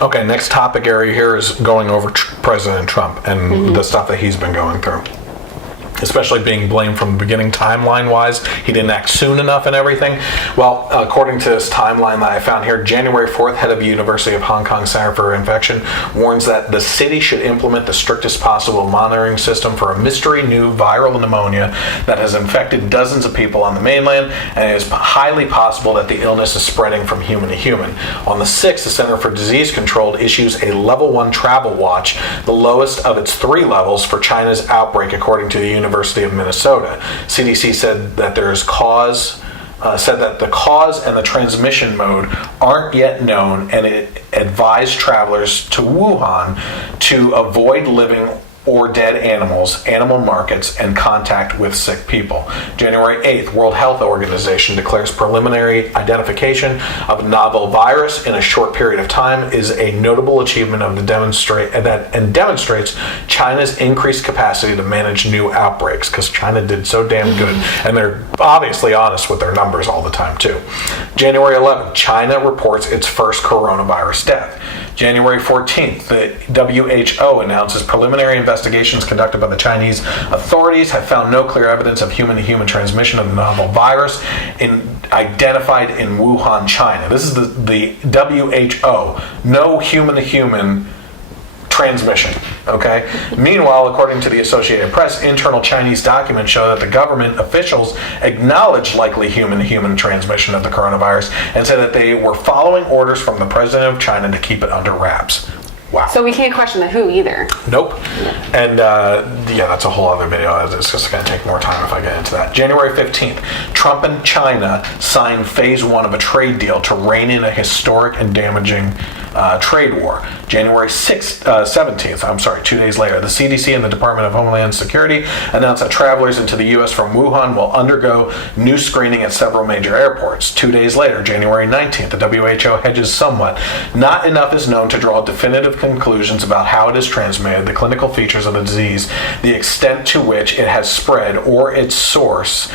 Okay, next topic area here is going over President Trump and the stuff that he's been going through. Especially being blamed from the beginning timeline-wise. He didn't act soon enough and everything. Well, according to this timeline that I found here, January 4th, head of the University of Hong Kong Center for Infection warns that the city should implement the strictest possible monitoring system for a mystery new viral pneumonia that has infected dozens of people on the mainland, and it is highly possible that the illness is spreading from human to human. On the 6th, the Center for Disease Control issues a level 1 travel watch, the lowest of its 3 levels for China's outbreak, according to the University of Minnesota. CDC said that the cause and the transmission mode aren't yet known, and it advised travelers to Wuhan to avoid living or dead animals, animal markets, and contact with sick people. January 8th, World Health Organization declares preliminary identification of a novel virus in a short period of time is a notable achievement of and demonstrates China's increased capacity to manage new outbreaks, because China did so damn good, and they're obviously honest with their numbers all the time too. January 11th, China reports its first coronavirus death. January 14th, the WHO announces preliminary investigations conducted by the Chinese authorities have found no clear evidence of human-to-human transmission of the novel virus identified in Wuhan, China. This is the WHO. No human-to-human transmission, okay? Meanwhile, according to the Associated Press, internal Chinese documents show that the government officials acknowledged likely human-to-human transmission of the coronavirus and said that they were following orders from the president of China to keep it under wraps. Wow. So we can't question the who either. Nope. And that's a whole other video. It's just going to take more time if I get into that. January 15th, Trump and China signed phase 1 of a trade deal to rein in a historic and damaging trade war. January 17th, 2 days later, the CDC and the Department of Homeland Security announced that travelers into the U.S. from Wuhan will undergo new screening at several major airports. 2 days later, January 19th, the WHO hedges somewhat. Not enough is known to draw definitive conclusions about how it is transmitted, the clinical features of the disease, the extent to which it has spread, or its source,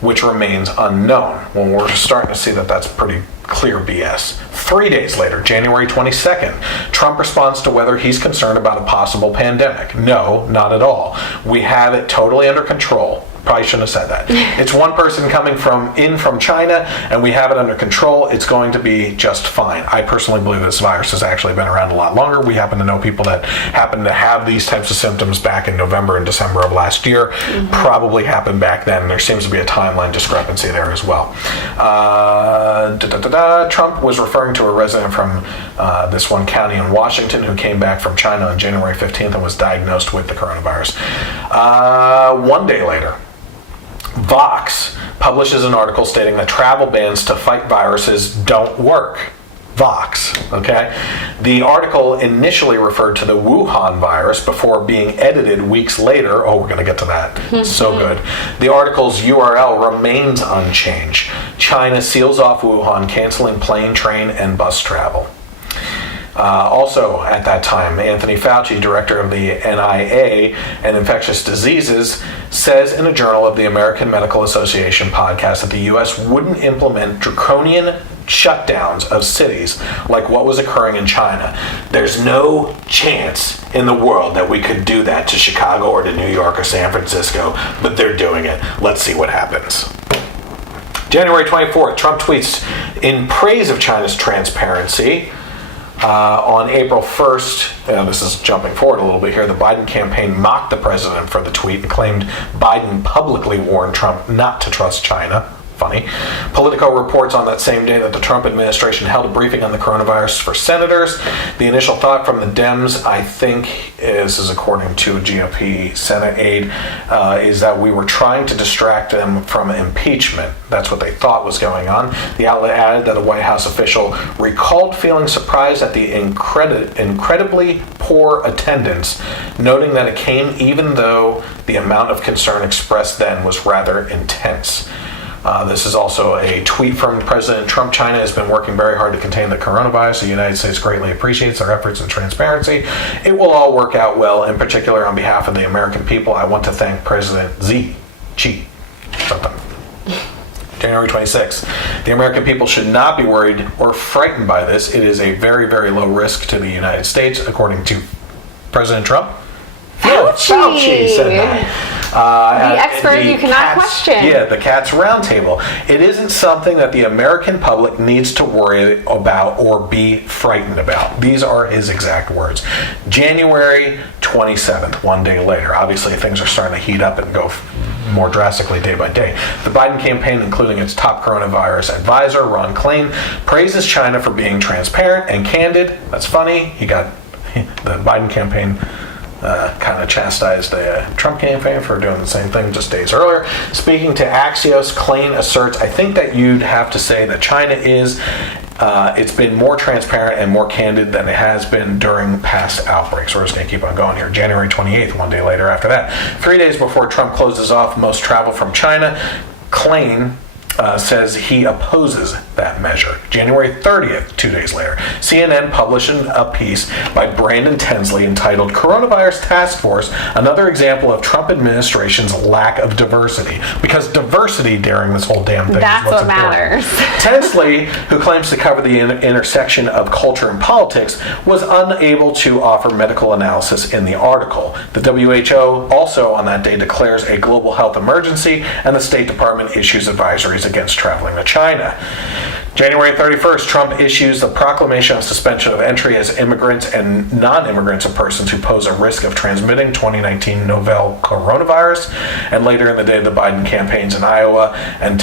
which remains unknown. Well, we're starting to see that that's pretty clear BS. 3 days later, January 22nd, Trump responds to whether he's concerned about a possible pandemic. No, not at all. We have it totally under control. Probably shouldn't have said that. It's one person coming from China, and we have it under control. It's going to be just fine. I personally believe this virus has actually been around a lot longer. We happen to know people that happen to have these types of symptoms back in November and December of last year. Probably happened back then. There seems to be a timeline discrepancy there as well. Trump was referring to a resident from this one county in Washington who came back from China on January 15th and was diagnosed with the coronavirus. 1 day later, Vox publishes an article stating that travel bans to fight viruses don't work. Vox, okay? The article initially referred to the Wuhan virus before being edited weeks later. Oh, we're going to get to that. So good. The article's URL remains unchanged. China seals off Wuhan, canceling plane, train, and bus travel. Also, at that time, Anthony Fauci, director of the NIA and infectious diseases, says in a Journal of the American Medical Association podcast that the U.S. wouldn't implement draconian shutdowns of cities like what was occurring in China. There's no chance in the world that we could do that to Chicago or to New York or San Francisco, but they're doing it. Let's see what happens. January 24th, Trump tweets in praise of China's transparency. On April 1st, this is jumping forward a little bit here, the Biden campaign mocked the president for the tweet and claimed Biden publicly warned Trump not to trust China. Funny. Politico reports on that same day that the Trump administration held a briefing on the coronavirus for senators. The initial thought from the Dems, I think, this is according to a GOP Senate aide, is that we were trying to distract them from impeachment. That's what they thought was going on. The outlet added that a White House official recalled feeling surprised at the incredibly poor attendance, noting that it came even though the amount of concern expressed then was rather intense. This is also a tweet from President Trump. China has been working very hard to contain the coronavirus. The United States greatly appreciates their efforts and transparency. It will all work out well. In particular, on behalf of the American people, I want to thank President Xi. January 26th. The American people should not be worried or frightened by this. It is a very, very low risk to the United States, according to President Trump. Fauci said that. The expert you cannot question. Yeah, the Cats Roundtable. It isn't something that the American public needs to worry about or be frightened about. These are his exact words. January 27th, one day later. Obviously, things are starting to heat up and go more drastically day by day. The Biden campaign, including its top coronavirus advisor, Ron Klain, praises China for being transparent and candid. That's funny. He got the Biden campaign kind of chastised the Trump campaign for doing the same thing just days earlier. Speaking to Axios, Klain asserts, I think that you'd have to say that China is, it's been more transparent and more candid than it has been during past outbreaks. We're just going to keep on going here. January 28th, one day later after that. 3 days before Trump closes off most travel from China, Klain says he opposes that measure. January 30th, 2 days later, CNN published a piece by Brandon Tensley entitled Coronavirus Task Force, another example of Trump administration's lack of diversity. Because diversity during this whole damn thing That's is what's what matters. Tensley, who claims to cover the intersection of culture and politics, was unable to offer medical analysis in the article. The WHO also on that day declares a global health emergency, and the State Department issues advisories against traveling to China. January 31st, Trump issues the proclamation of suspension of entry as immigrants and non-immigrants of persons who pose a risk of transmitting 2019 novel coronavirus. And later in the day, the Biden campaigns in Iowa and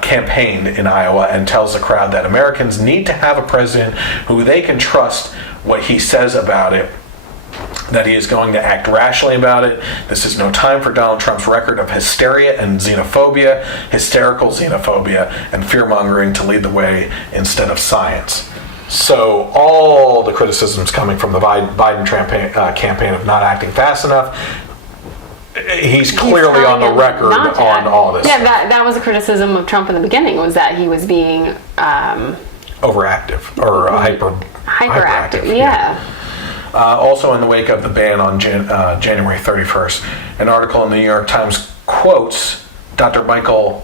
campaigned in Iowa and tells the crowd that Americans need to have a president who they can trust what he says about it, that he is going to act rationally about it. This is no time for Donald Trump's record of hysteria and xenophobia, hysterical xenophobia, and fear-mongering to lead the way instead of science. So all the criticisms coming from the Biden campaign of not acting fast enough, he's clearly on the record on all this. Yeah, that was a criticism of Trump in the beginning, was that he was being overactive or hyperactive. Yeah. Also in the wake of the ban on January 31st, an article in the New York Times quotes Dr. Michael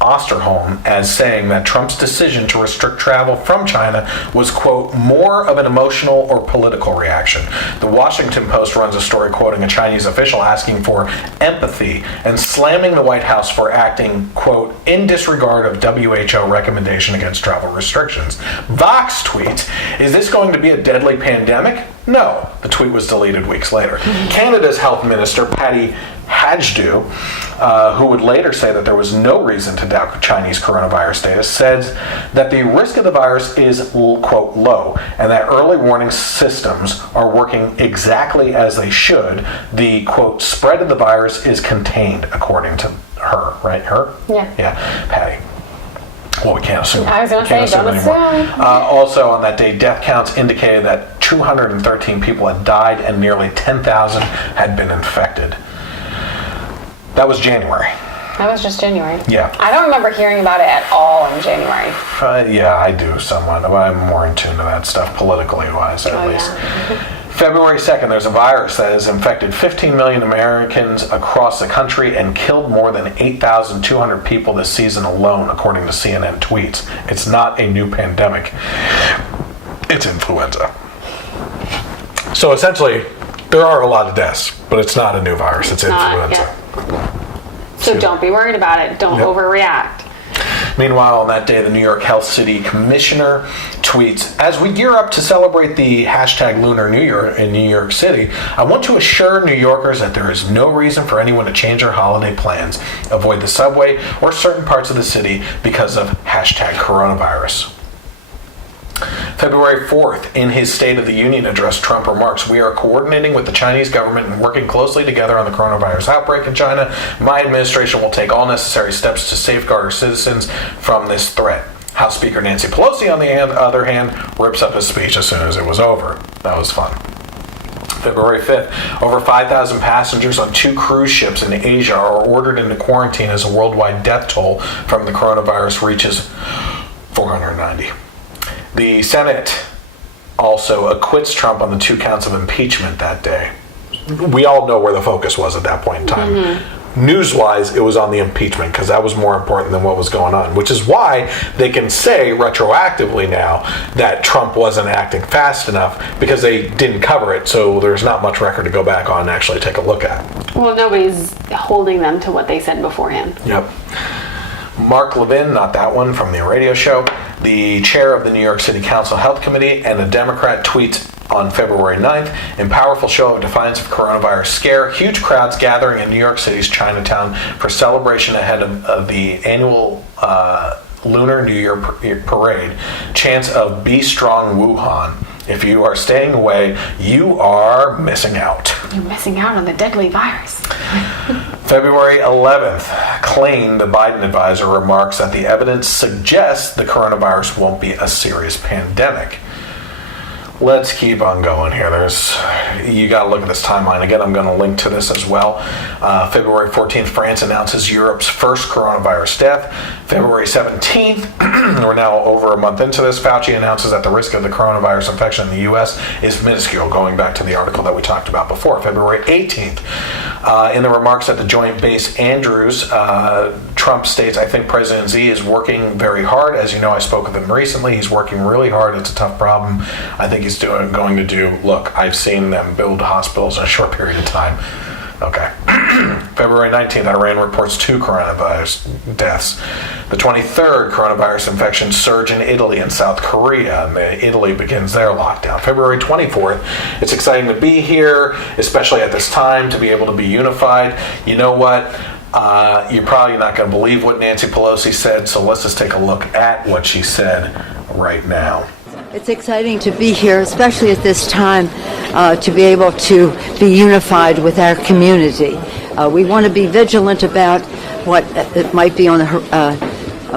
Osterholm as saying that Trump's decision to restrict travel from China was, quote, more of an emotional or political reaction. The Washington Post runs a story quoting a Chinese official asking for empathy and slamming the White House for acting, quote, in disregard of WHO recommendation against travel restrictions. Vox tweets, is this going to be a deadly pandemic? No. The tweet was deleted weeks later. Canada's health minister, Patty Hajdu, who would later say that there was no reason to doubt Chinese coronavirus data, says that the risk of the virus is, quote, low, and that early warning systems are working exactly as they should. The, quote, spread of the virus is contained, according to her, right? Her? Yeah. Yeah, Patty. Well, we can't assume. I was going to say, don't assume. Also, on that day, death counts indicated that 213 people had died and nearly 10,000 had been infected. That was January. That was just January. Yeah. I don't remember hearing about it at all in January. Yeah, I do somewhat. I'm more in tune to that stuff, politically wise, at least. Yeah. February 2nd, there's a virus that has infected 15 million Americans across the country and killed more than 8,200 people this season alone, according to CNN tweets. It's not a new pandemic. It's influenza. So essentially, there are a lot of deaths, but it's not a new virus. It's influenza. Yeah. So don't be worried about it. Don't overreact. Meanwhile, on that day, the New York Health City Commissioner tweets, as we gear up to celebrate the hashtag Lunar New Year in New York City, I want to assure New Yorkers that there is no reason for anyone to change their holiday plans, avoid the subway or certain parts of the city because of hashtag coronavirus. February 4th, in his State of the Union address, Trump remarks, we are coordinating with the Chinese government and working closely together on the coronavirus outbreak in China. My administration will take all necessary steps to safeguard our citizens from this threat. House Speaker Nancy Pelosi, on the other hand, rips up his speech as soon as it was over. That was fun. February 5th, over 5,000 passengers on 2 cruise ships in Asia are ordered into quarantine as a worldwide death toll from the coronavirus reaches 490. The Senate also acquits Trump on the 2 counts of impeachment that day. We all know where the focus was at that point in time. news-wise, it was on the impeachment because that was more important than what was going on, which is why they can say retroactively now that Trump wasn't acting fast enough because they didn't cover it, so there's not much record to go back on and actually take a look at. Well, nobody's holding them to what they said beforehand. Yep. Mark Levin, not that one, from the radio show, the chair of the New York City Council Health Committee, and a Democrat tweets on February 9th, in powerful show of defiance of coronavirus scare, huge crowds gathering in New York City's Chinatown for celebration ahead of the annual Lunar New Year parade. Chants of "Be Strong, Wuhan." If you are staying away, you are missing out. You're missing out on the deadly virus. February 11th, Klain, the Biden advisor, remarks that the evidence suggests the coronavirus won't be a serious pandemic. Let's keep on going here. You got to look at this timeline. Again, I'm going to link to this as well. February 14th, France announces Europe's first coronavirus death. February 17th, we're now over a month into this, Fauci announces that the risk of the coronavirus infection in the U.S. is minuscule, going back to the article that we talked about before. February 18th, in the remarks at the Joint Base Andrews, Trump states, I think President Xi is working very hard. As you know, I spoke with him recently. He's working really hard. It's a tough problem. I think he's going to do, look, I've seen them build hospitals in a short period of time. Okay. February 19th, Iran reports 2 coronavirus deaths. The 23rd, coronavirus infections surge in Italy and South Korea, and Italy begins their lockdown. February 24th, it's exciting to be here, especially at this time, to be able to be unified. You know what? You're probably not going to believe what Nancy Pelosi said, so let's just take a look at what she said right now. It's exciting to be here, especially at this time, to be able to be unified with our community. We want to be vigilant about what it might be on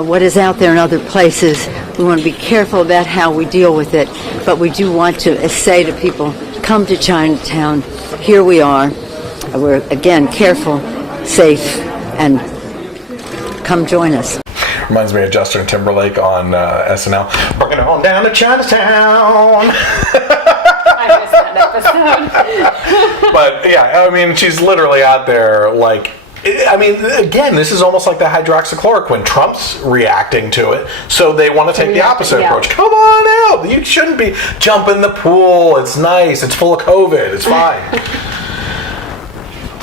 what is out there in other places. We want to be careful about how we deal with it, but we do want to say to people, come to Chinatown. Here we are. We're, again, careful, safe, and come join us. Reminds me of Justin Timberlake on SNL. Bring it on down to Chinatown. I missed that episode. But yeah, I mean, she's literally out there like, I mean, again, this is almost like the hydroxychloroquine. Trump's reacting to it, so they want to take the opposite approach. Come on out. You shouldn't be jumping the pool. It's nice. It's full of COVID. It's fine.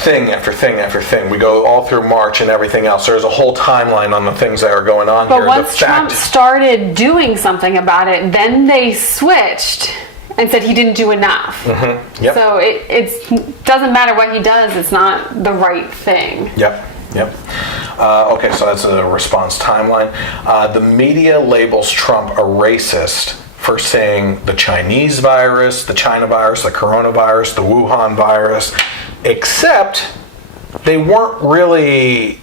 Thing after thing after thing. We go all through March and everything else. There's a whole timeline on the things that are going on here. But once Trump started doing something about it, then they switched and said he didn't do enough. Mm-hmm. Yep. So it doesn't matter what he does, it's not the right thing. Yep. Okay, so that's a response timeline. The media labels Trump a racist for saying the Chinese virus, the China virus, the coronavirus, the Wuhan virus, except they weren't really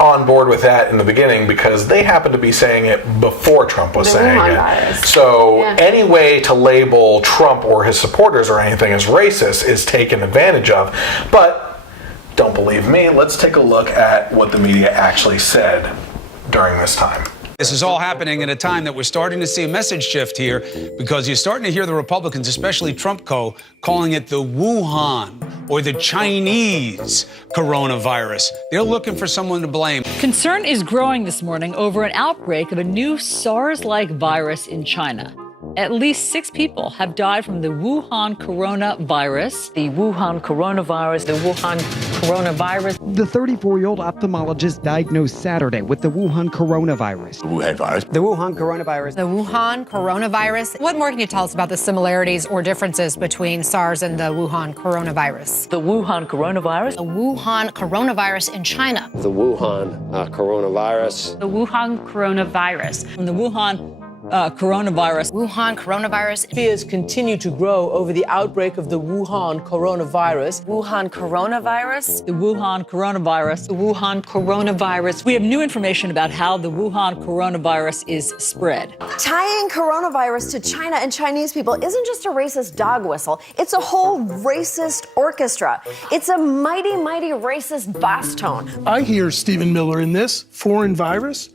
on board with that in the beginning because they happened to be saying it before Trump was saying Wuhan it. Virus. So any way to label Trump or his supporters or anything as racist is taken advantage of. But don't believe me, let's take a look at what the media actually said during this time. This is all happening at a time that we're starting to see a message shift here because you're starting to hear the Republicans, especially Trump calling it the Wuhan or the Chinese coronavirus. They're looking for someone to blame. Concern is growing this morning over an outbreak of a new SARS-like virus in China. At least 6 people have died from the Wuhan coronavirus. The Wuhan coronavirus. The Wuhan coronavirus. The 34-year-old ophthalmologist diagnosed Saturday with the Wuhan coronavirus. The Wuhan virus. The Wuhan coronavirus. The Wuhan coronavirus. What more can you tell us about the similarities or differences between SARS and the Wuhan coronavirus? The Wuhan coronavirus. The Wuhan coronavirus in China. The Wuhan coronavirus. The Wuhan coronavirus. From the Wuhan coronavirus. Wuhan coronavirus. Fears continue to grow over the outbreak of the Wuhan coronavirus. Wuhan coronavirus. The Wuhan coronavirus. The Wuhan coronavirus. We have new information about how the Wuhan coronavirus is spread. Tying coronavirus to China and Chinese people isn't just a racist dog whistle. It's a whole racist orchestra. It's a mighty, mighty racist bass tone. I hear Stephen Miller in this foreign virus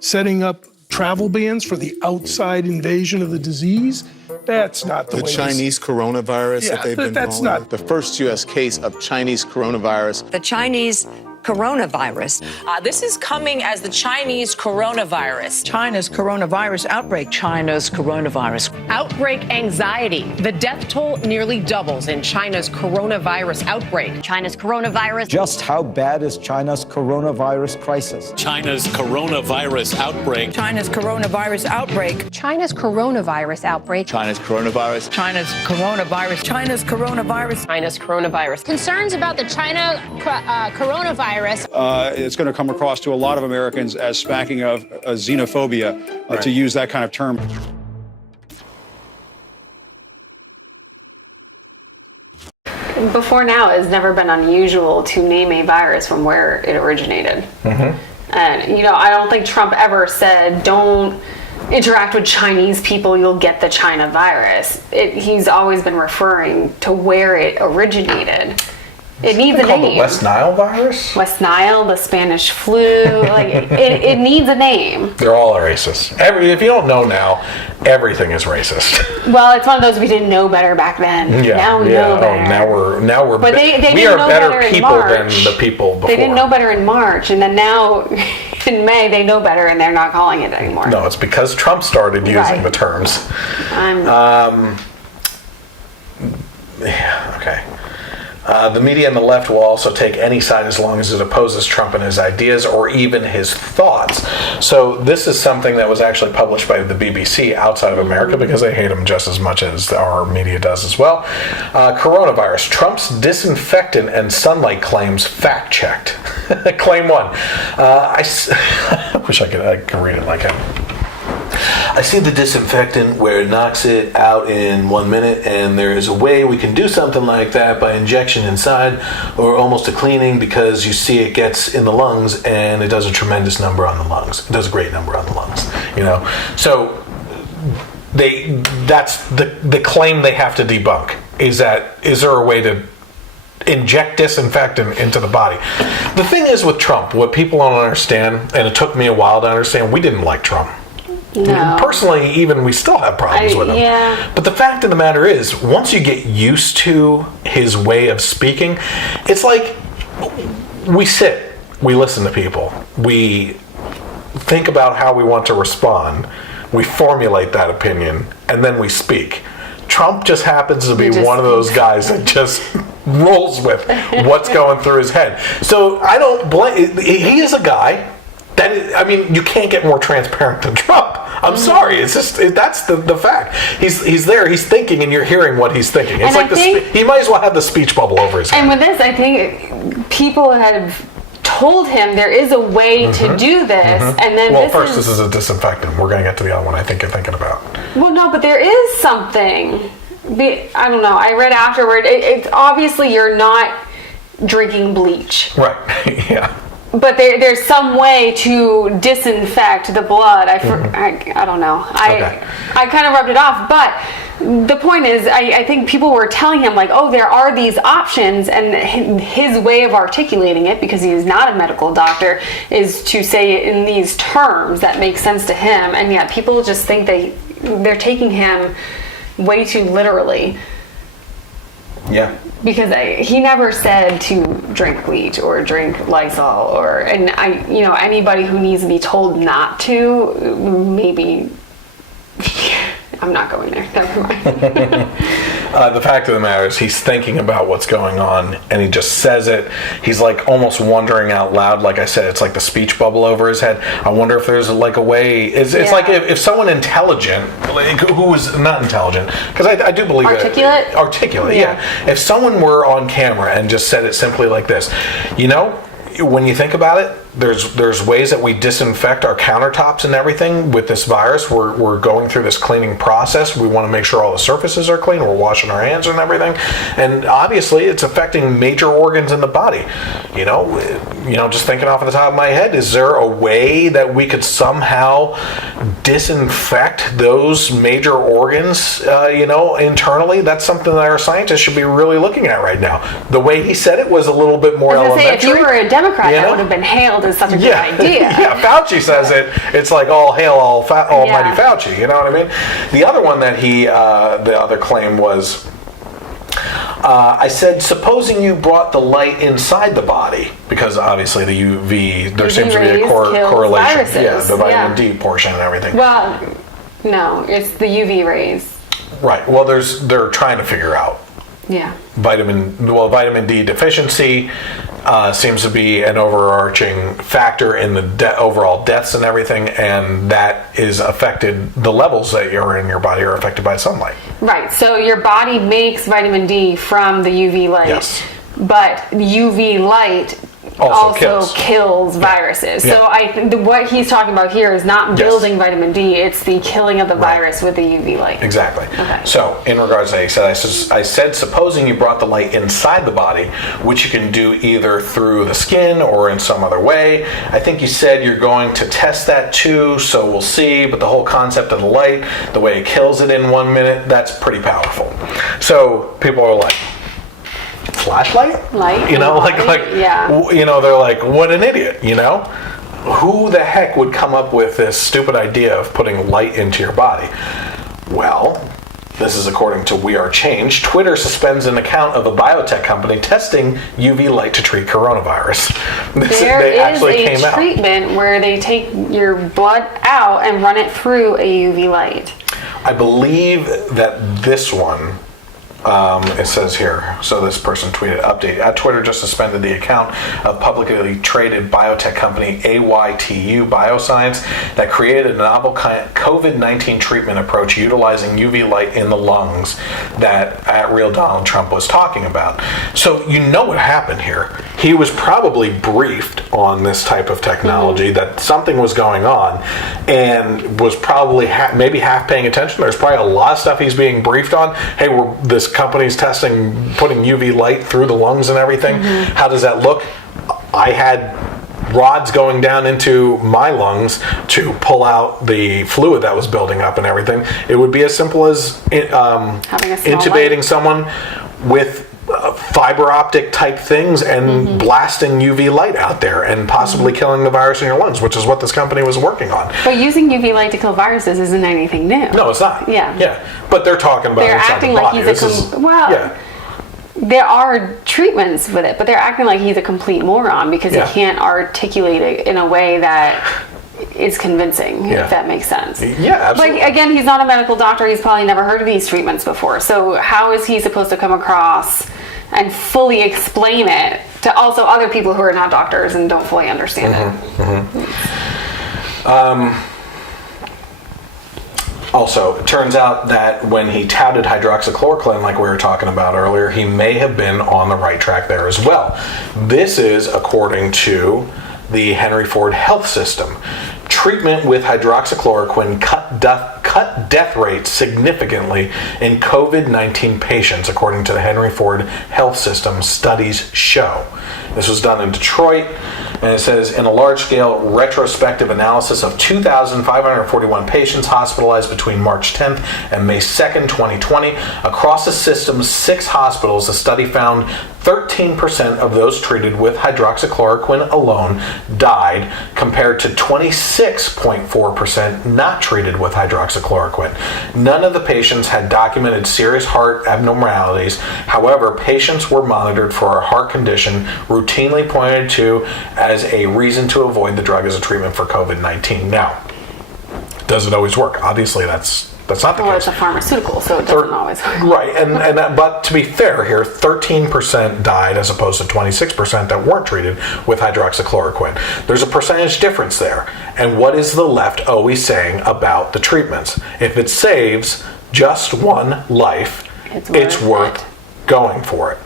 setting up travel bans for the outside invasion of the disease. That's not the way. The Chinese coronavirus that they've been that's calling. not The first U.S. case of Chinese coronavirus. The Chinese coronavirus. This is coming as the Chinese coronavirus. China's coronavirus outbreak. China's coronavirus. Outbreak anxiety. The death toll nearly doubles in China's coronavirus outbreak. China's coronavirus. Just how bad is China's coronavirus crisis? China's coronavirus outbreak. China's coronavirus outbreak. China's coronavirus outbreak. China's coronavirus. China's coronavirus. China's coronavirus. China's coronavirus. Concerns about the China coronavirus. It's going to come across to a lot of Americans as smacking of xenophobia, to use that kind of term. Before now, it's never been unusual to name a virus from where it originated. And, you know, I don't think Trump ever said, don't interact with Chinese people, you'll get the China virus. He's always been referring to where it originated. It needs a name. The West Nile virus? West Nile, the Spanish flu, like it needs a name. They're all racist. If you don't know now, everything is racist. Well, it's one of those we didn't know better back then. Yeah, now we know better. Now we're. But they we didn't are know better in people than March. the people before. They didn't know better in March, and then now in May they know better, and they're not calling it anymore. No, it's because Trump started using the terms. Yeah. Okay. The media and the left will also take any side as long as it opposes Trump and his ideas or even his thoughts. So this is something that was actually published by the BBC outside of America because they hate him just as much as our media does as well. Coronavirus. Trump's disinfectant and sunlight claims fact-checked. Claim 1. I wish I could read it like him. I see the disinfectant where it knocks it out in 1 minute, and there is a way we can do something like that by injection inside or almost a cleaning, because you see it gets in the lungs and it does a tremendous number on the lungs. It does a great number on the lungs, you know. So that's the claim they have to debunk, is there a way to inject disinfectant into the body? The thing is with Trump, what people don't understand, and it took me a while to understand, we didn't like Trump. No. Personally, even we still have problems with him. Yeah. But the fact of the matter is, once you get used to his way of speaking, it's like we sit, we listen to people, we think about how we want to respond, we formulate that opinion, and then we speak. Trump just happens to be one of those guys that just rolls with what's going through his head. So I don't blame. He is a guy that is, I mean, you can't get more transparent than Trump. I'm sorry. It's just that's the fact. He's there. He's thinking, and you're hearing what he's thinking. It's like he might as well have the speech bubble over his head. And with this, I think people have told him there is a way to do this, and then this is a disinfectant. We're going to get to the other one I think you're thinking about. Well, no, but there is something. I don't know. I read afterward. It's obviously you're not drinking bleach. Right. Yeah. But there's some way to disinfect the blood. I don't know. I kind of rubbed it off. But the point is, I think people were telling him, like, oh, there are these options. And his way of articulating it, because he is not a medical doctor, is to say it in these terms that make sense to him. And yet people just think they're taking him way too literally. Yeah. Because he never said to drink bleach or drink Lysol and anybody who needs to be told not to, maybe I'm not going there. Never mind. The fact of the matter is he's thinking about what's going on and he just says it. He's like almost wondering out loud. Like I said, it's like the speech bubble over his head. I wonder if there's like a way. It's like if someone intelligent, like, who is not intelligent, because I do believe articulate. Yeah. If someone were on camera and just said it simply like this, when you think about it, there's ways that we disinfect our countertops and everything with this virus. We're going through this cleaning process. We want to make sure all the surfaces are clean. We're washing our hands and everything. And obviously it's affecting major organs in the body. Just thinking off the top of my head, is there a way that we could somehow disinfect those major organs, internally? That's something that our scientists should be really looking at right now. The way he said it was a little bit more elementary. If you were a Democrat, that would have been hailed as such a good idea. Yeah, Fauci says it. It's like all hail almighty Fauci. You know what I mean? The other one that the other claim was, I said, supposing you brought the light inside the body, because obviously the UV, there seems to be a correlation. Viruses. Yeah, the vitamin D portion and everything. Well, no, it's the UV rays. Right. Well, they're trying to figure out. Yeah. Vitamin D deficiency seems to be an overarching factor in the overall deaths and everything, and that is affected. The levels that are in your body are affected by sunlight. Right. So your body makes vitamin D from the UV light. Yes. But UV light also kills viruses. Yeah. So I think what he's talking about here is not building vitamin D; it's the killing of the virus with the UV light. Exactly. Okay. So, in regards to that, I said, supposing you brought the light inside the body, which you can do either through the skin or in some other way. I think you said you're going to test that too, so we'll see. But the whole concept of the light, the way it kills it in 1 minute, that's pretty powerful. So people are like, flashlight? Light? You know, yeah. You know, they're like, what an idiot, you know? Who the heck would come up with this stupid idea of putting light into your body? Well, this is according to We Are Change. Twitter suspends an account of a biotech company testing UV light to treat coronavirus. There is a treatment where they take your blood out and run it through a UV light. I believe that this one, it says here, so this person tweeted, update, Twitter just suspended the account of publicly traded biotech company AYTU Bioscience that created a novel COVID-19 treatment approach utilizing UV light in the lungs that Real Donald Trump was talking about. So you know what happened here. He was probably briefed on this type of technology, that something was going on, and was probably maybe half paying attention. There's probably a lot of stuff he's being briefed on. Hey, this company's testing putting UV light through the lungs and everything. How does that look? I had rods going down into my lungs to pull out the fluid that was building up and everything. It would be as simple as intubating someone with fiber optic type things and blasting UV light out there and possibly killing the virus in your lungs, which is what this company was working on. But using UV light to kill viruses isn't anything new. No, it's not. Yeah. But they're talking about they're acting like he's there are treatments with it, but they're acting like he's a complete moron because he can't articulate it in a way that is convincing, if that makes sense. Yeah, absolutely. Like, again, he's not a medical doctor. He's probably never heard of these treatments before. So how is he supposed to come across and fully explain it to also other people who are not doctors and don't fully understand it? Also, it turns out that when he touted hydroxychloroquine, like we were talking about earlier, he may have been on the right track there as well. This is according to the Henry Ford Health System. Treatment with hydroxychloroquine cut death rates significantly in COVID-19 patients, according to the Henry Ford Health System studies show. This was done in Detroit, and it says, in a large-scale retrospective analysis of 2,541 patients hospitalized between March 10th and May 2nd, 2020, across the system's 6 hospitals, the study found 13% of those treated with hydroxychloroquine alone died, compared to 26.4% not treated with hydroxychloroquine. None of the patients had documented serious heart abnormalities. However, patients were monitored for a heart condition routinely pointed to as a reason to avoid the drug as a treatment for COVID-19. Now, does it always work? Obviously, that's not the case. It's a pharmaceutical, so it doesn't always work. Right, but to be fair here, 13% died as opposed to 26% that weren't treated with hydroxychloroquine. There's a percentage difference there. And what is the left always saying about the treatments? If it saves just one life, it's worth going for it.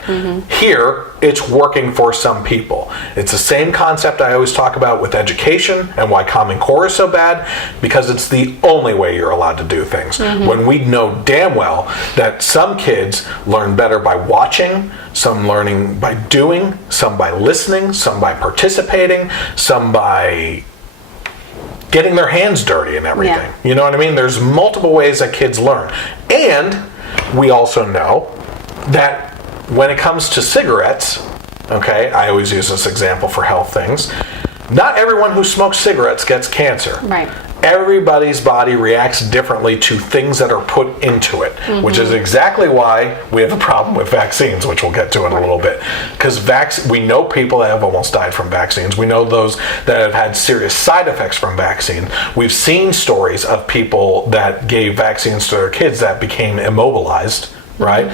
Here, it's working for some people. It's the same concept I always talk about with education and why Common Core is so bad, because it's the only way you're allowed to do things. When we know damn well that some kids learn better by watching, some learning by doing, some by listening, some by participating, some by getting their hands dirty and everything. You know what I mean? There's multiple ways that kids learn. And we also know that when it comes to cigarettes, okay, I always use this example for health things, not everyone who smokes cigarettes gets cancer. Right. everybody's body reacts differently to things that are put into it, which is exactly why we have a problem with vaccines, which we'll get to in a little bit. Because we know people that have almost died from vaccines. We know those that have had serious side effects from vaccine. We've seen stories of people that gave vaccines to their kids that became immobilized, right?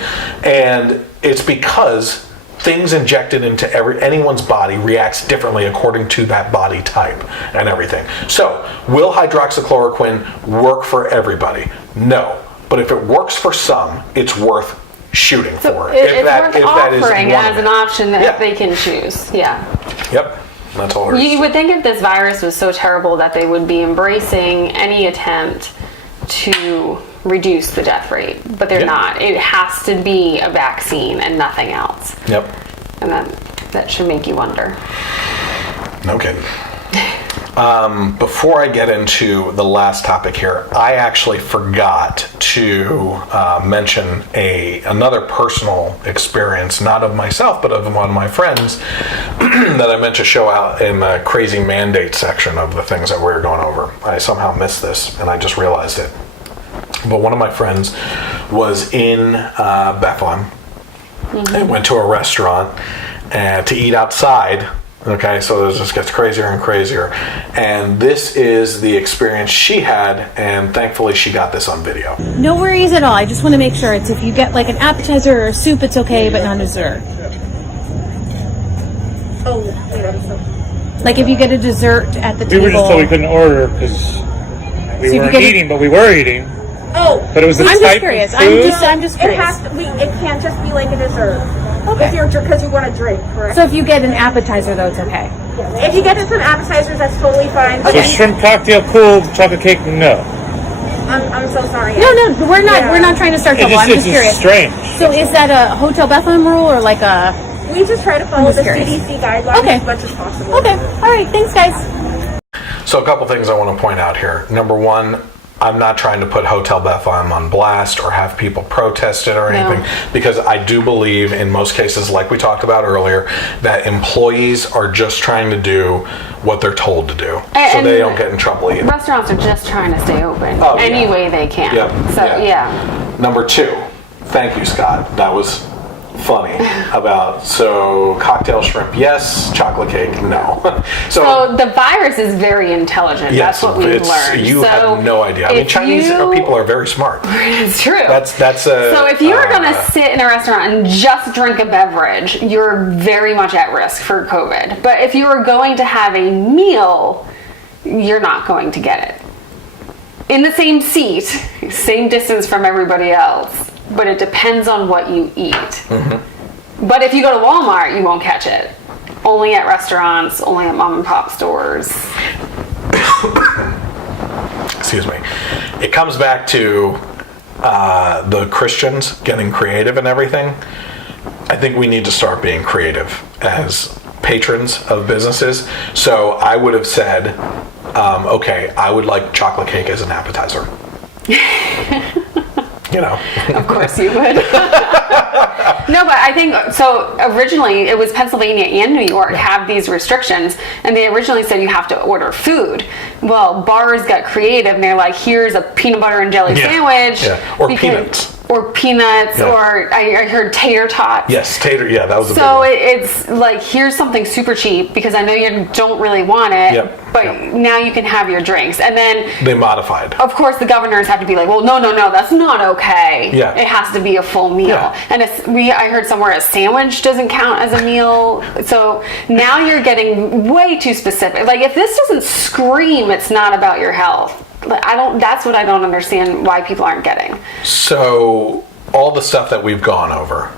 And it's because things injected into anyone's body reacts differently according to that body type and everything. So, will hydroxychloroquine work for everybody? No. But if it works for some, it's worth shooting for. It's worth offering as an option that they can choose. Yeah. Yep. That's all there is. You would think if this virus was so terrible that they would be embracing any attempt to reduce the death rate, but they're not. It has to be a vaccine and nothing else. Yep. And that should make you wonder. No kidding. Before I get into the last topic here, I actually forgot to mention another personal experience, not of myself, but of one of my friends, that I meant to show out in the crazy mandate section of the things that we were going over. I somehow missed this, and I just realized it. But one of my friends was in Bethlehem and went to a restaurant to eat outside. Okay, so this just gets crazier and crazier. And this is the experience she had, and thankfully she got this on video. No worries at all. I just want to make sure it's if you get like an appetizer or a soup, it's okay, but not dessert. Oh, like if you get a dessert at the table. We were just told we couldn't order because we weren't eating, but we were eating. Oh, but it was the I'm type just curious. of food? I'm just curious. It has to be. It can't just be like a dessert. Okay. Because you want to drink, correct? So if you get an appetizer, though, it's okay. If you get some appetizers, that's totally fine. So shrimp cocktail, cool. Chocolate cake, no. I'm so sorry. No, we're not. Yeah. We're not trying to start trouble. I'm just curious. Strange. So is that a Hotel Bethlehem rule or like a? We just try to follow the CDC guidelines as much as possible. Okay. All right. Thanks, guys. So a couple things I want to point out here. Number one, I'm not trying to put Hotel Bethlehem on blast or have people protest it or anything, because I do believe in most cases, like we talked about earlier, that employees are just trying to do what they're told to do, so they don't get in trouble either. Restaurants are just trying to stay open any way they can. Number two, thank you, Scott. That was funny about cocktail shrimp, yes, chocolate cake, no. So the virus is very intelligent. Yes, that's what we've learned. You have no idea. I mean, Chinese people are very smart. It's true. So if you're going to sit in a restaurant and just drink a beverage, you're very much at risk for COVID. But if you are going to have a meal, you're not going to get it. In the same seat, same distance from everybody else. But it depends on what you eat. But if you go to Walmart, you won't catch it. Only at restaurants, only at mom and pop stores. Excuse me. It comes back to the Christians getting creative and everything. I think we need to start being creative as patrons of businesses. So I would have said, okay, I would like chocolate cake as an appetizer. You know. Of course you would. No, but I think, so originally it was Pennsylvania and New York have these restrictions, and they originally said you have to order food. Well, bars got creative, and they're like, here's a peanut butter and jelly sandwich. Or peanuts. Or peanuts, or I heard tater tots. Yes, tater, that was a big So one. it's like, here's something super cheap, because I know you don't really want it, but now you can have your drinks. And then they modified. Of course, the governors have to be like, well, no, that's not okay. Yeah. It has to be a full meal. Yeah. And I heard somewhere a sandwich doesn't count as a meal. So now you're getting way too specific. Like, if this doesn't scream it's not about your health, that's what I don't understand why people aren't getting. So all the stuff that we've gone over,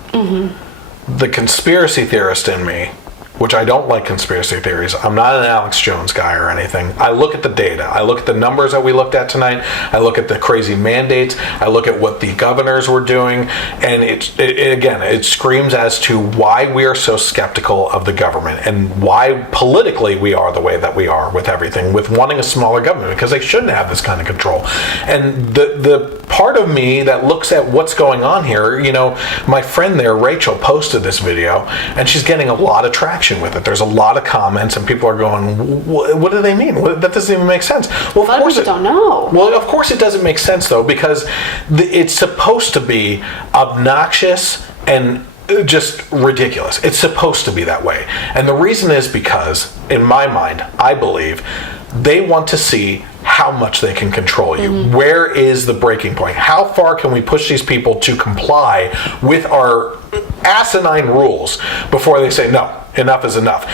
the conspiracy theorist in me, which I don't like conspiracy theories. I'm not an Alex Jones guy or anything. I look at the data. I look at the numbers that we looked at tonight. I look at the crazy mandates. I look at what the governors were doing. And it screams as to why we are so skeptical of the government and why politically we are the way that we are with everything, with wanting a smaller government, because they shouldn't have this kind of control. And the part of me that looks at what's going on here, my friend there, Rachel, posted this video, and she's getting a lot of traction interaction with it. There's a lot of comments, and people are going, "What do they mean? That doesn't even make sense." Well, of course, don't know. Well, of course, it doesn't make sense though, because it's supposed to be obnoxious and just ridiculous. It's supposed to be that way, and the reason is because, in my mind, I believe they want to see how much they can control you. Where is the breaking point? How far can we push these people to comply with our asinine rules before they say, no, enough is enough?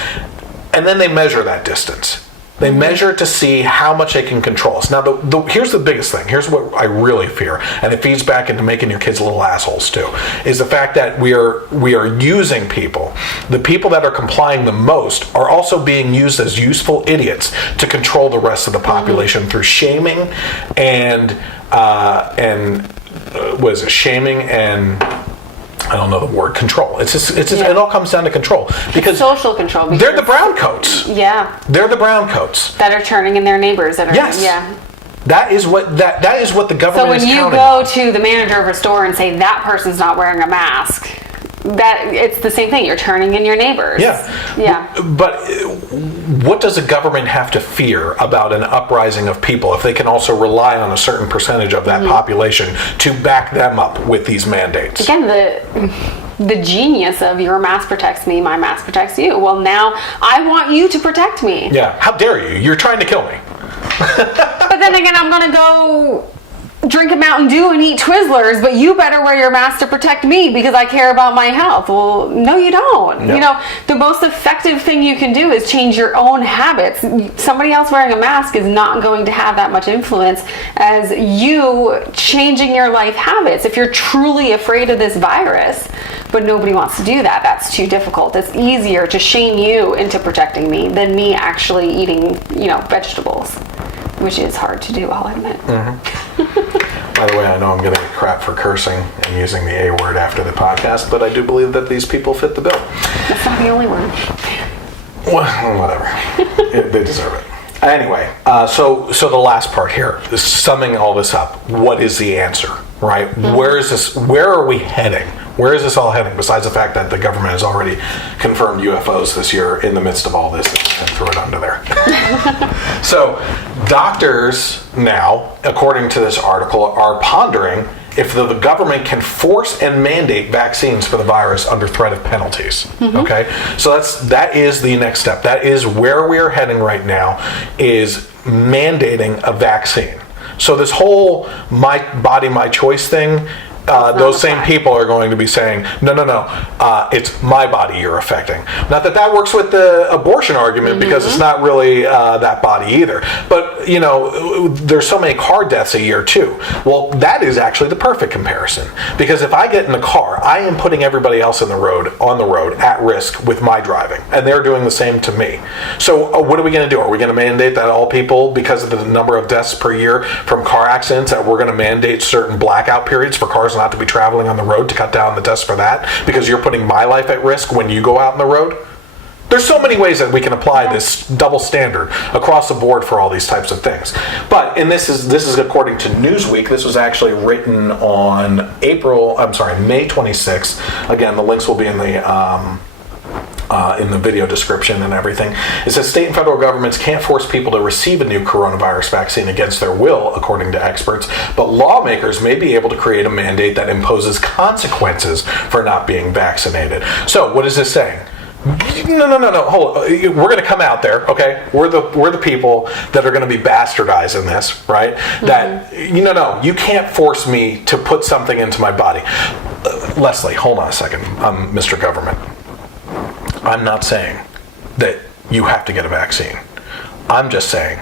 And then they measure that distance. They measure to see how much they can control us. Now, here's the biggest thing. Here's what I really fear, and it feeds back into making your kids little assholes too, is the fact that we are using people. The people that are complying the most are also being used as useful idiots to control the rest of the population through shaming and what is it? Shaming and I don't know the word, control. It's just it all comes down to control, because it's social control. Because they're the brown coats. Yeah. They're the brown coats that are turning in their neighbors. That are, yes. Yeah. That is what that is what the government is counting on. So when you go to the manager of a store and say that person's not wearing a mask, that it's the same thing. You're turning in your neighbors. Yeah. Yeah. But what does the government have to fear about an uprising of people if they can also rely on a certain percentage of that population to back them up with these mandates? Again, the genius of your mask protects me, my mask protects you. Well, now I want you to protect me. Yeah. How dare you? You're trying to kill me. But then again, I'm going to go drink a Mountain Dew and eat Twizzlers, but you better wear your mask to protect me because I care about my health. Well, no, you don't. No. You know, the most effective thing you can do is change your own habits. Somebody else wearing a mask is not going to have that much influence as you changing your life habits. If you're truly afraid of this virus, but nobody wants to do that, that's too difficult. It's easier to shame you into protecting me than me actually eating, vegetables, which is hard to do, I'll admit. By the way, I know I'm getting crap for cursing and using the A word after the podcast, but I do believe that these people fit the bill. That's not the only word. Well, whatever. They deserve it. Anyway, so the last part here is summing all this up. What is the answer, right? Where is this? Where are we heading? Where is this all heading? Besides the fact that the government has already confirmed UFOs this year in the midst of all this and threw it under there. So doctors now, according to this article, are pondering if the government can force and mandate vaccines for the virus under threat of penalties. Okay, so that is the next step. That is where we are heading right now, is mandating a vaccine. So this whole my body, my choice thing, those same people are going to be saying, no, it's my body you're affecting. Not that works with the abortion argument, because it's not really that body either. But, there's so many car deaths a year too. Well, that is actually the perfect comparison. Because if I get in a car, I am putting everybody else on the road at risk with my driving. And they're doing the same to me. So what are we going to do? Are we going to mandate that all people, because of the number of deaths per year from car accidents, that we're going to mandate certain blackout periods for cars not to be traveling on the road to cut down the deaths for that, because you're putting my life at risk when you go out on the road? There's so many ways that we can apply this double standard across the board for all these types of things. But this is according to Newsweek. This was actually written on May 26th. Again, the links will be in the video description and everything. It says state and federal governments can't force people to receive a new coronavirus vaccine against their will, according to experts, but lawmakers may be able to create a mandate that imposes consequences for not being vaccinated. So what is this saying? No. Hold on. We're going to come out there, okay? We're the people that are going to be bastardizing this, right? That you can't force me to put something into my body. Leslie, hold on a second. Mr. Government. I'm not saying that you have to get a vaccine. I'm just saying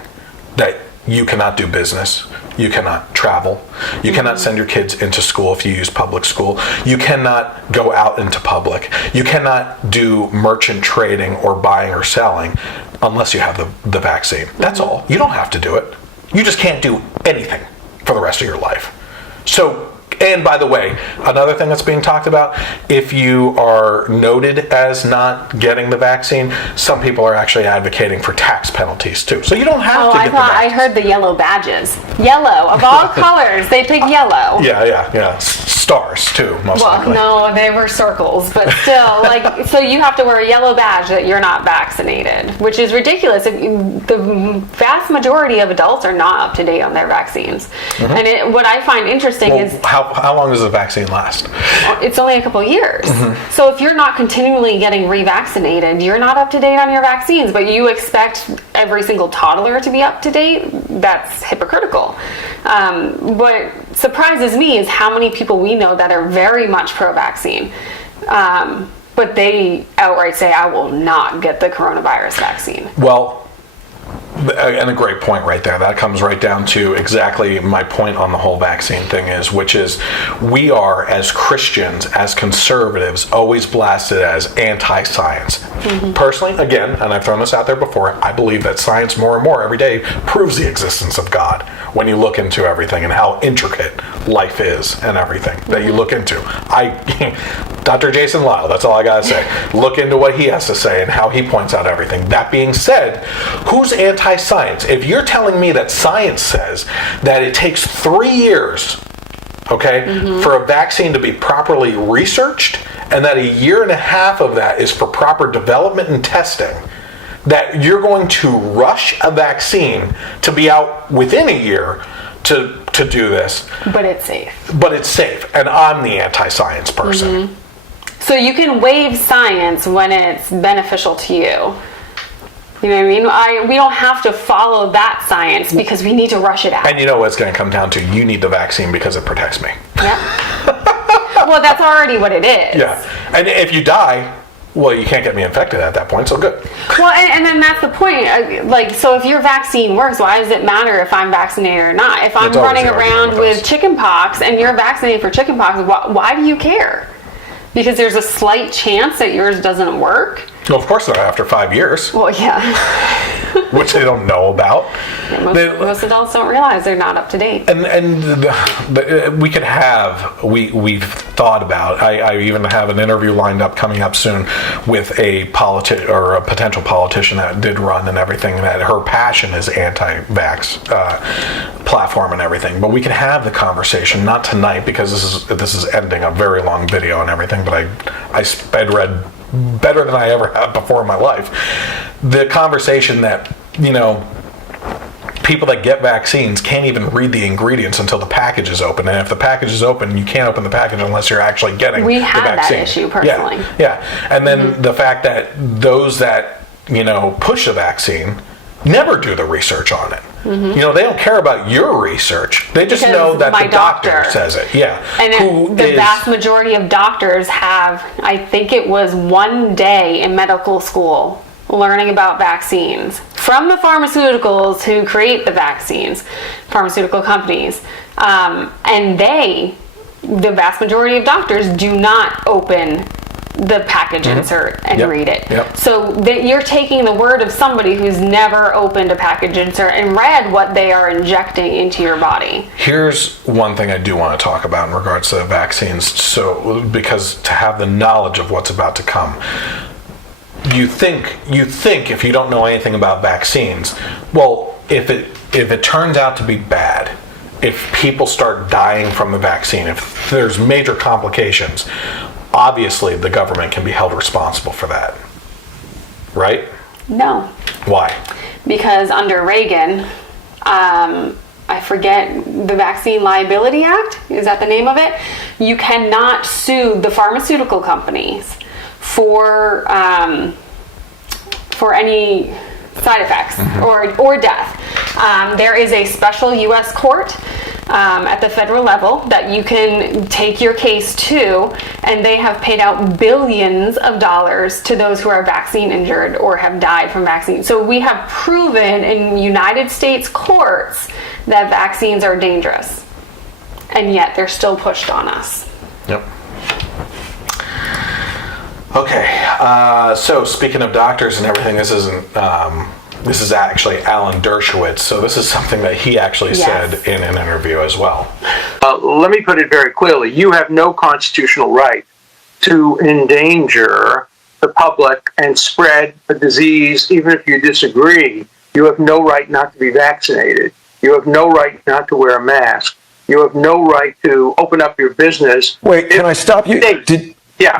that you cannot do business. You cannot travel. You cannot send your kids into school if you use public school. You cannot go out into public. You cannot do merchant trading or buying or selling unless you have the vaccine. That's all. You don't have to do it. You just can't do anything for the rest of your life. So, and by the way, another thing that's being talked about, if you are noted as not getting the vaccine, some people are actually advocating for tax penalties too. So you don't have to get the vaccine. I heard the yellow badges. Yellow, of all colors, they pick yellow. Yeah. stars too, most likely. Well, no, they were circles, but still, like, so you have to wear a yellow badge that you're not vaccinated, which is ridiculous. The vast majority of adults are not up to date on their vaccines. And what I find interesting is how long does a vaccine last? It's only a couple of years. So if you're not continually getting revaccinated, you're not up to date on your vaccines, but you expect every single toddler to be up to date. That's hypocritical. What surprises me is how many people we know that are very much pro-vaccine, but they outright say, I will not get the coronavirus vaccine. Well, and a great point right there. That comes right down to exactly my point on the whole vaccine thing which is we are, as Christians, as conservatives, always blasted as anti-science. Personally, again, and I've thrown this out there before, I believe that science more and more every day proves the existence of God when you look into everything and how intricate life is and everything that you look into. Dr. Jason Lyle, that's all I gotta say. Look into what he has to say and how he points out everything. That being said, who's anti-science? If you're telling me that science says that it takes 3 years, for a vaccine to be properly researched, and that 1.5 years of that is for proper development and testing, that you're going to rush a vaccine to be out within 1 year to do this. But it's safe. But it's safe, and I'm the anti-science person. So you can waive science when it's beneficial to you. You know what I mean? We don't have to follow that science because we need to rush it out. And you know what it's going to come down to? You need the vaccine because it protects me. Yeah. Well, that's already what it is. Yeah. And if you die, well, you can't get me infected at that point, so good. Well, and then that's the point. So if your vaccine works, why does it matter if I'm vaccinated or not? If I'm running around with chickenpox and you're vaccinated for chickenpox, why do you care? Because there's a slight chance that yours doesn't work? Well, of course not after 5 years. Well, yeah. Which they don't know about. Yeah, most adults don't realize they're not up to date. And we could have, we've thought about, I even have an interview lined up coming up soon with a potential politician that did run and everything, that her passion is anti-vax platform and everything. But we can have the conversation, not tonight because this is ending a very long video and everything, but I sped read better than I ever have before in my life. The conversation that, people that get vaccines can't even read the ingredients until the package is open. And if the package is open, you can't open the package unless you're actually getting the vaccine. We had that issue personally. Yeah. And then the fact that those that, push the vaccine never do the research on it. They don't care about your research. They just know that the doctor says it. Yeah. And the vast majority of doctors have, I think it was 1 day in medical school learning about vaccines from the pharmaceuticals who create the vaccines, pharmaceutical companies. And the vast majority of doctors do not open the package insert and read it. So you're taking the word of somebody who's never opened a package insert and read what they are injecting into your body. Here's one thing I do want to talk about in regards to vaccines. So, because to have the knowledge of what's about to come, you think if you don't know anything about vaccines, well, if it turns out to be bad, if people start dying from the vaccine, if there's major complications, obviously the government can be held responsible for that, right? No. Why? Because under Reagan, I forget, the Vaccine Liability Act, is that the name of it? You cannot sue the pharmaceutical companies for any side effects or death. There is a special U.S. court at the federal level that you can take your case to, and they have paid out billions of dollars to those who are vaccine injured or have died from vaccine. So we have proven in United States courts that vaccines are dangerous, and yet they're still pushed on us. Yep. Okay, so speaking of doctors and everything, this is actually Alan Dershawits, so this is something that he actually said in an interview as well. Let me put it very clearly. You have no constitutional right to endanger the public and spread a disease, even if you disagree. You have no right not to be vaccinated. You have no right not to wear a mask. You have no right to open up your business. Wait, can I stop you?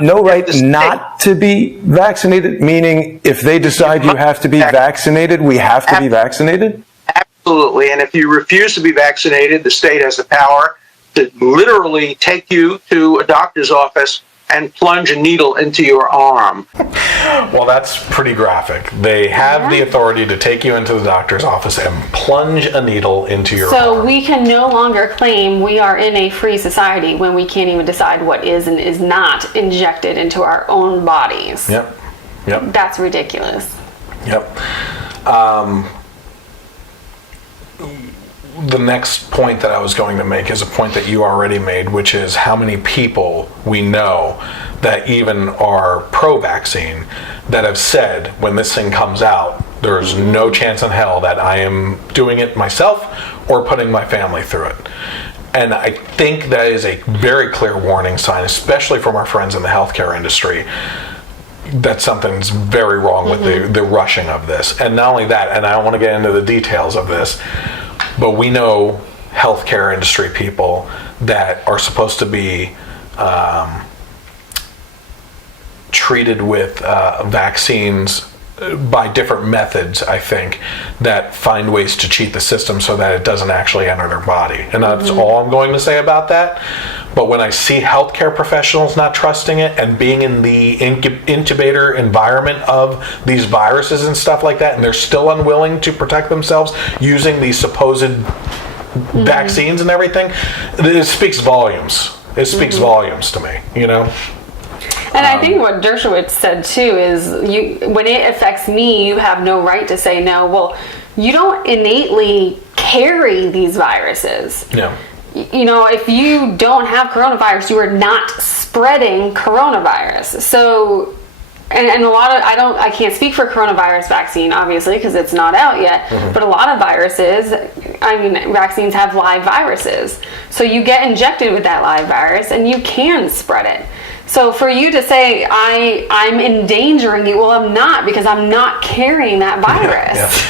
No right not to be vaccinated? Meaning, if they decide you have to be vaccinated, we have to be vaccinated? Absolutely. And if you refuse to be vaccinated, the state has the power to literally take you to a doctor's office and plunge a needle into your arm. Well, that's pretty graphic. They have the authority to take you into the doctor's office and plunge a needle into your arm. So we can no longer claim we are in a free society when we can't even decide what is and is not injected into our own bodies. Yep. That's ridiculous. Yep. The next point that I was going to make is a point that you already made, which is how many people we know that even are pro-vaccine that have said when this thing comes out, there's no chance in hell that I am doing it myself or putting my family through it. And I think that is a very clear warning sign, especially from our friends in the healthcare industry, that something's very wrong with the rushing of this. And not only that, and I don't want to get into the details of this, but we know healthcare industry people that are supposed to be treated with vaccines by different methods, I think, that find ways to cheat the system so that it doesn't actually enter their body. And that's all I'm going to say about that. But when I see healthcare professionals not trusting it and being in the incubator environment of these viruses and stuff like that, and they're still unwilling to protect themselves using these supposed vaccines and everything, it speaks volumes. It speaks volumes to me, you know? And I think what Dershawits said too is, when it affects me, you have no right to say no. Well, you don't innately carry these viruses. Yeah. You know, if you don't have coronavirus, you are not spreading coronavirus. So, and a lot of, I can't speak for coronavirus vaccine, obviously, because it's not out yet, but a lot of viruses, vaccines have live viruses. So you get injected with that live virus and you can spread it. So for you to say, I'm endangering you, well, I'm not, because I'm not carrying that virus.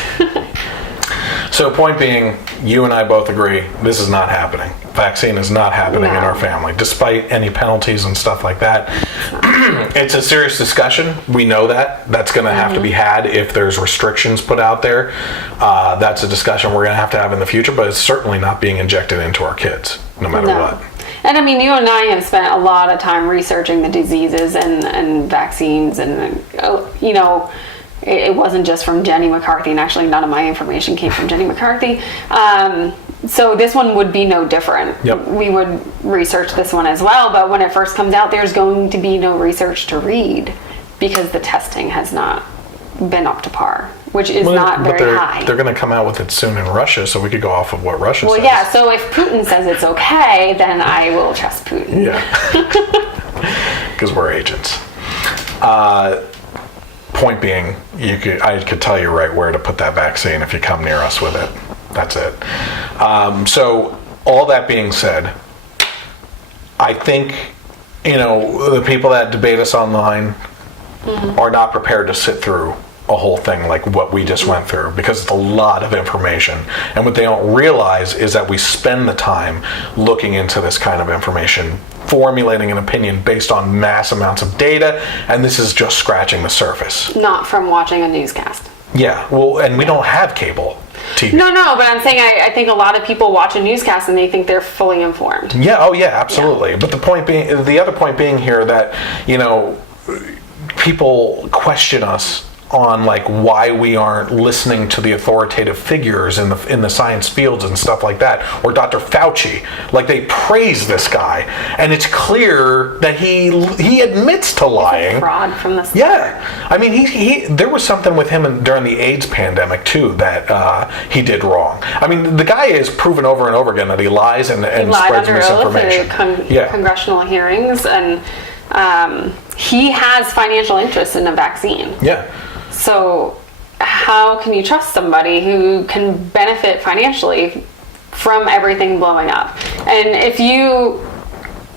So point being, you and I both agree, this is not happening. Vaccine is not happening in our family, despite any penalties and stuff like that. It's a serious discussion. We know that. That's going to have to be had if there's restrictions put out there. That's a discussion we're going to have in the future, but it's certainly not being injected into our kids, no matter what. And I mean, you and I have spent a lot of time researching the diseases and vaccines, and you know, it wasn't just from Jenny McCarthy, and actually none of my information came from Jenny McCarthy. So this one would be no different. We would research this one as well, but when it first comes out, there's going to be no research to read because the testing has not been up to par, which is not very high. They're going to come out with it soon in Russia, so we could go off of what Russia says. Well, yeah, so if Putin says it's okay, then I will trust Putin. Yeah. Because we're agents. Point being, I could tell you right where to put that vaccine if you come near us with it. That's it. So all that being said, I think, you know, the people that debate us online are not prepared to sit through a whole thing like what we just went through, because it's a lot of information. And what they don't realize is that we spend the time looking into this kind of information, formulating an opinion based on mass amounts of data, and this is just scratching the surface. Not from watching a newscast. Yeah, well, and we don't have cable TV. No, but I'm saying I think a lot of people watch a newscast and they think they're fully informed. Yeah, oh yeah, absolutely. Yeah. But the other point being here that, you know, people question us on like why we aren't listening to the authoritative figures in the science fields and stuff like that, or Dr. Fauci. Like, they praise this guy, and it's clear that he admits to lying. He's a fraud from the start. Yeah, I mean, he there was something with him during the AIDS pandemic too that he did wrong. I mean, the guy is proven over and over again that he lies and spreads misinformation. Congressional hearings, and he has financial interest in a vaccine. Yeah. So how can you trust somebody who can benefit financially from everything blowing up? And if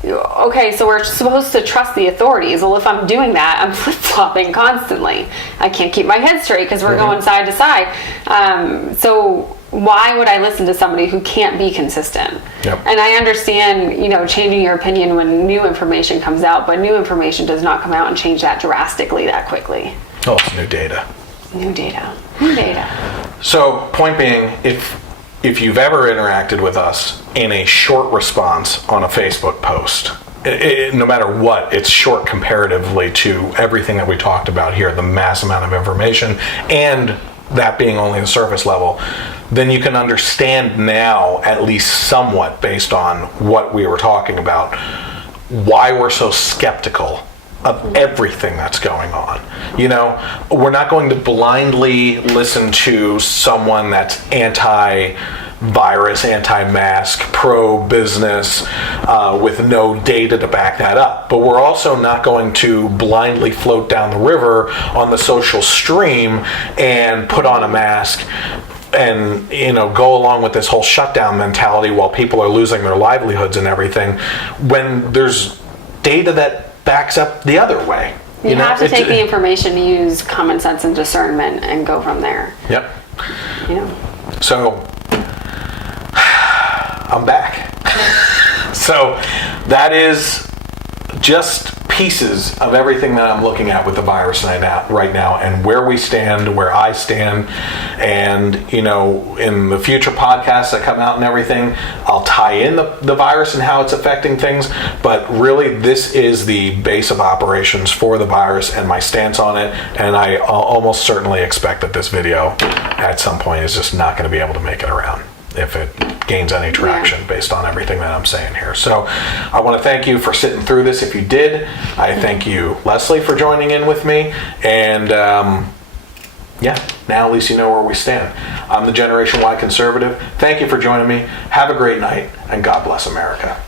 okay, so we're supposed to trust the authorities. Well, if I'm doing that, I'm flip-flopping constantly. I can't keep my head straight because we're going side to side. So why would I listen to somebody who can't be consistent? Yep. And I understand, changing your opinion when new information comes out, but new information does not come out and change that drastically that quickly. Oh, it's new data. New data. New data. So, point being, if you've ever interacted with us in a short response on a Facebook post, no matter what, it's short comparatively to everything that we talked about here, the mass amount of information, and that being only the surface level, then you can understand now, at least somewhat based on what we were talking about, why we're so skeptical of everything that's going on. We're not going to blindly listen to someone that's anti-virus, anti-mask, pro-business, with no data to back that up. But we're also not going to blindly float down the river on the social stream and put on a mask and go along with this whole shutdown mentality while people are losing their livelihoods and everything, when there's data that backs up the other way. You have to take the information, use common sense and discernment, and go from there. Yep. So I'm back. So that is just pieces of everything that I'm looking at with the virus right now, and where we stand, where I stand, and in the future podcasts that come out and everything, I'll tie in the virus and how it's affecting things. But really, this is the base of operations for the virus and my stance on it. And I almost certainly expect that this video at some point is just not going to be able to make it around if it gains any traction based on everything that I'm saying here. So I want to thank you for sitting through this. If you did, I thank you, Leslie, for joining in with me. And now at least you know where we stand. I'm the Generation Y conservative. Thank you for joining me. Have a great night, and God bless America.